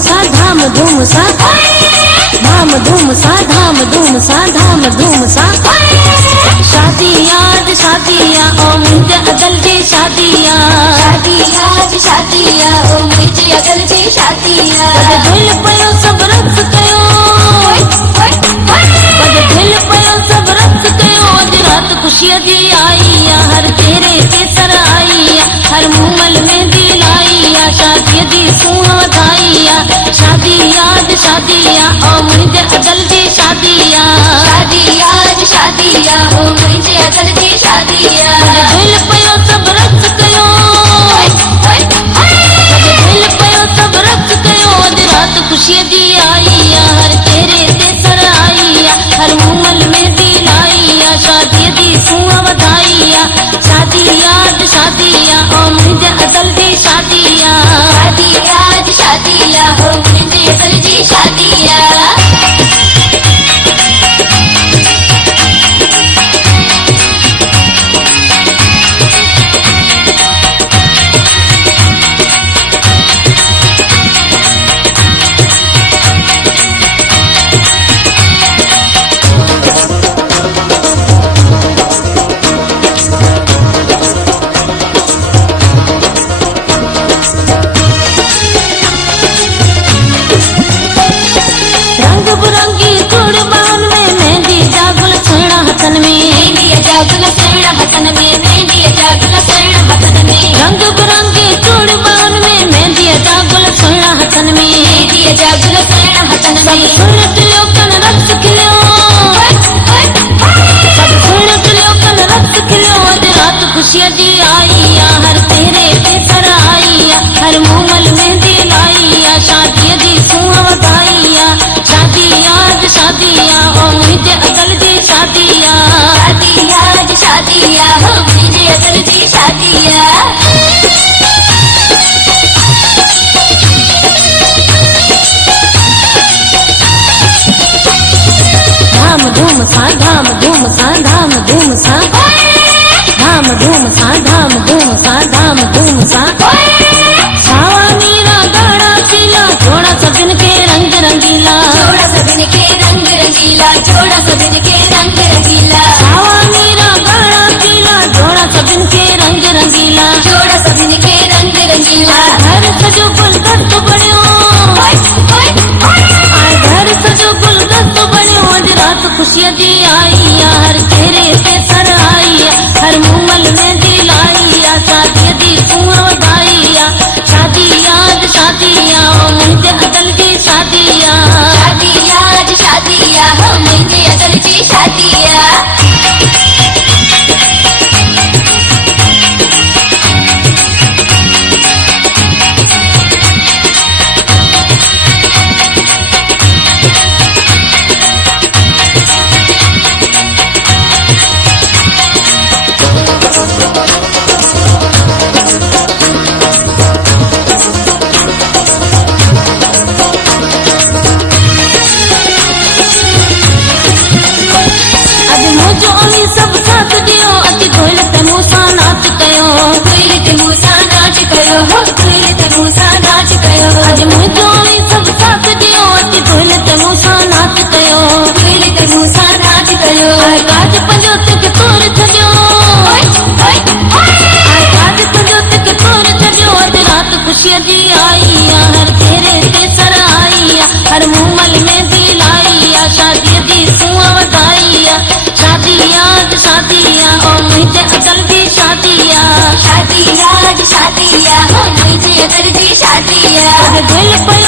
सा धाम धूम सा, धाम धूम सा, धाम धूम सा, धाम धूम सा। शादियाँ आज शादियाँ ओ मुझे अदल जी शादियाँ, शादियाँ आज शादियाँ ओ मुझे अदल जी शादियाँ। बद दिल पयो सब रख कयो, बद दिल पयो सब रख कयो। अज रात खुशी जी आई हर चेहरे ते सर आई, हर मुमल में दिल आई, शादी जी सूह वधाई। शादियाँ आज शादियाँ ओ मुझे अदल जी शादियाँ, शादियाँ आज शादियाँ ओ मुझे अदल जी शादियाँ। दिल पयो सब रख कयो, दिल पयो सब रख कयो। अज रात खुशी जी आई हर चेहरे ते सर आई, हर मुमल में दिल आई, शादी जी सूह वधाई। शादियाँ आज शादियाँ ओ मुझे अदल जी शादियाँ, शादियाँ आज शादियाँ ओ मुझे अदल जी शादियाँ। रंग बिरंगे चूड़बान में मेहंदी जागुल सुना हथन में, मेहंदी जागुल सुना हथन में। सब सुन लियो कन रक्त खिलियो, सब सुन लियो कन रक्त खिलियो। अज रात खुशी जी आई हर चेहरे पे सर आई, हर मुमल में दिल आई, शादी जी सूह वधाई। शादियाँ आज शादियाँ ओ मुझे अदल जी शादियाँ, शादियाँ आज शादियाँ ओ मुझे अदल जी शादियाँ। धाम धूम सा, धाम धूम सा, धाम धूम सा, धाम धूम सा, धाम धूम सा, धाम धूम सा। सावा नीरा गाढ़ा पीला जोड़ा सबिन के रंग रंगीला, जोड़ा सबिन के रंग रंगीला, जोड़ा सबिन के रंग रंगीला। सावा नीरा गाढ़ा पीला जोड़ा सबिन के रंग रंगीला, जोड़ा सबिन के रंग रंगीला। घर सजो गुलदस्त बणियो, घर सजो गुलदस्त बणियो। अज रात खुशी जी आई हर चेहरे पे सर आई, हर मुमल में दिल आई, शादी जी सूह वधाई। शादियाँ आज शादियाँ ओ मुझे अदल जी शादियाँ, शादियाँ आज शादियाँ ओ मुझे अदल जी शादियाँ। सब साथ दियो, अति ढोल ते मूसा नाच कयो, ढोल ते मूसा नाच कयो, ढोल ते मूसा नाच कयो। अज मुझो सब साथ दियो, अति ढोल ते मूसा नाच कयो, ढोल ते मूसा नाच कयो। काज पंजो तक तोर छजो, काज पंजो तक तोर छजो। अज रात खुशी जी आई हर चेहरे ते सर आई, हर मुमल में दिल आई, शादी जी सूह वधाई। शादियाँ आज शादियाँ ओ मुझे अदल जी शादियाँ, शादियाँ आज शादियाँ ओ मुझे अदल जी शादियाँ। दिल पे